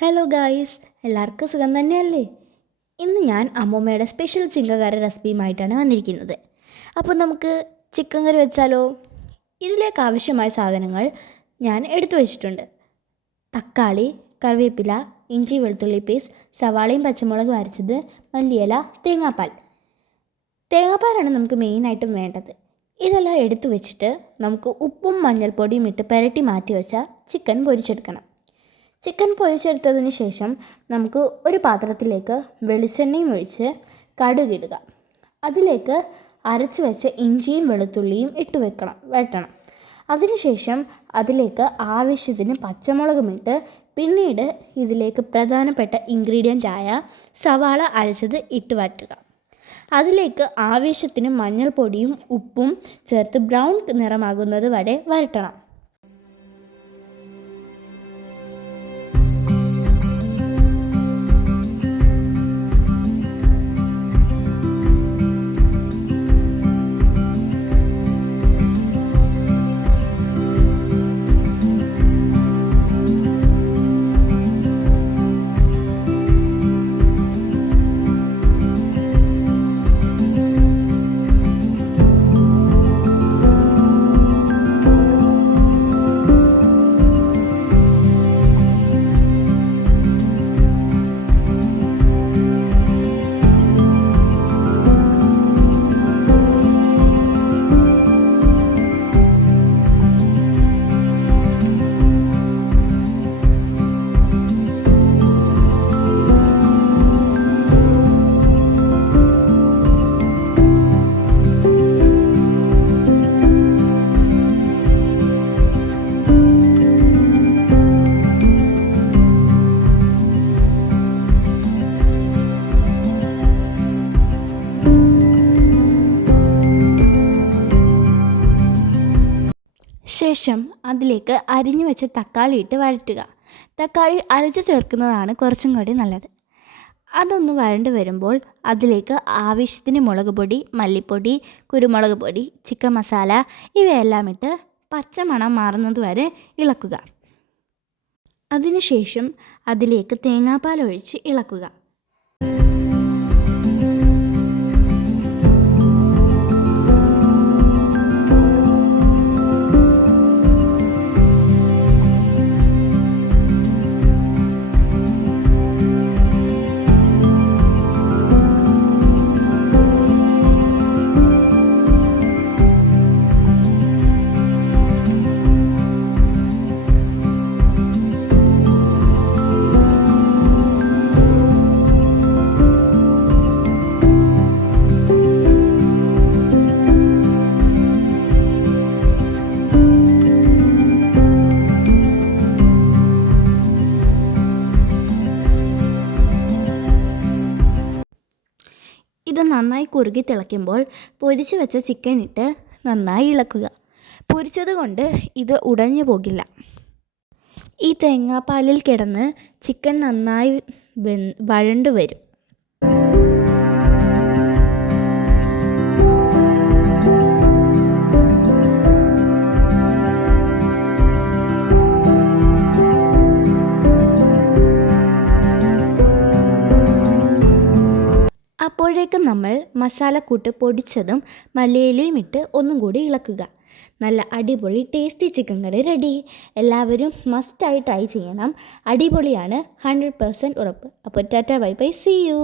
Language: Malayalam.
ഹലോ ഗായ്സ്, എല്ലാവർക്കും സുഖം തന്നെയല്ലേ? ഇന്ന് ഞാൻ അമ്മൂമ്മയുടെ സ്പെഷ്യൽ ചിക്കൻ കറി റെസിപ്പിയുമായിട്ടാണ് വന്നിരിക്കുന്നത്. അപ്പോൾ നമുക്ക് ചിക്കൻ കറി വെച്ചാലോ? ഇതിലേക്ക് ആവശ്യമായ സാധനങ്ങൾ ഞാൻ എടുത്തു വച്ചിട്ടുണ്ട്. തക്കാളി, കറിവേപ്പില, ഇഞ്ചി വെളുത്തുള്ളി പേസ്റ്റ്, സവാളയും പച്ചമുളകും അരച്ചത്, മല്ലിയില, തേങ്ങാപ്പാൽ. തേങ്ങാപ്പാലാണ് നമുക്ക് മെയിനായിട്ടും വേണ്ടത്. ഇതെല്ലാം എടുത്തു വെച്ചിട്ട് നമുക്ക് ഉപ്പും മഞ്ഞൾപ്പൊടിയും ഇട്ട് പുരട്ടി മാറ്റി വെച്ച ചിക്കൻ പൊരിച്ചെടുക്കണം. ചിക്കൻ പൊരിച്ചെടുത്തതിന് ശേഷം നമുക്ക് ഒരു പാത്രത്തിലേക്ക് വെളിച്ചെണ്ണയും ഒഴിച്ച് കടുകിടുക. അതിലേക്ക് അരച്ച് വെച്ച ഇഞ്ചിയും വെളുത്തുള്ളിയും ഇട്ട് വഴറ്റണം. അതിനുശേഷം അതിലേക്ക് ആവശ്യത്തിന് പച്ചമുളകും ഇട്ട് പിന്നീട് ഇതിലേക്ക് പ്രധാനപ്പെട്ട ഇൻഗ്രീഡിയൻ്റ് ആയ സവാള അരച്ചത് ഇട്ട് വഴറ്റുക. അതിലേക്ക് ആവശ്യത്തിന് മഞ്ഞൾപ്പൊടിയും ഉപ്പും ചേർത്ത് ബ്രൗൺ നിറമാകുന്നത് വരെ വഴറ്റണം. ശേഷം അതിലേക്ക് അരിഞ്ഞു വെച്ച തക്കാളി ഇട്ട് വഴറ്റുക. തക്കാളി അരച്ച് ചേർക്കുന്നതാണ് കുറച്ചും കൂടി നല്ലത്. അതൊന്ന് വഴണ്ട് വരുമ്പോൾ അതിലേക്ക് ആവശ്യത്തിന് മുളക് പൊടി, മല്ലിപ്പൊടി, കുരുമുളക് പൊടി, ചിക്കൻ മസാല ഇവയെല്ലാം ഇട്ട് പച്ചമണം മാറുന്നത് വരെ ഇളക്കുക. അതിനുശേഷം അതിലേക്ക് തേങ്ങാപ്പാൽ ഒഴിച്ച് ഇളക്കുക. ഇത് നന്നായി കുറുകി തിളയ്ക്കുമ്പോൾ പൊരിച്ച് വെച്ച ചിക്കൻ ഇട്ട് നന്നായി ഇളക്കുക. പൊരിച്ചത് കൊണ്ട് ഇത് ഉടഞ്ഞു പോകില്ല. ഈ തേങ്ങാപ്പാലിൽ കിടന്ന് ചിക്കൻ നന്നായി വഴണ്ടു വരും. അപ്പോഴേക്കും നമ്മൾ മസാലക്കൂട്ട് പൊടിച്ചതും മല്ലിയിലയും ഇട്ട് ഒന്നും കൂടി ഇളക്കുക. നല്ല അടിപൊളി ടേസ്റ്റി ചിക്കൻ കറി റെഡി. എല്ലാവരും മസ്റ്റായി ട്രൈ ചെയ്യണം. അടിപൊളിയാണ്, 100% ഉറപ്പ്. അപ്പോൾ tata bye bye, see U.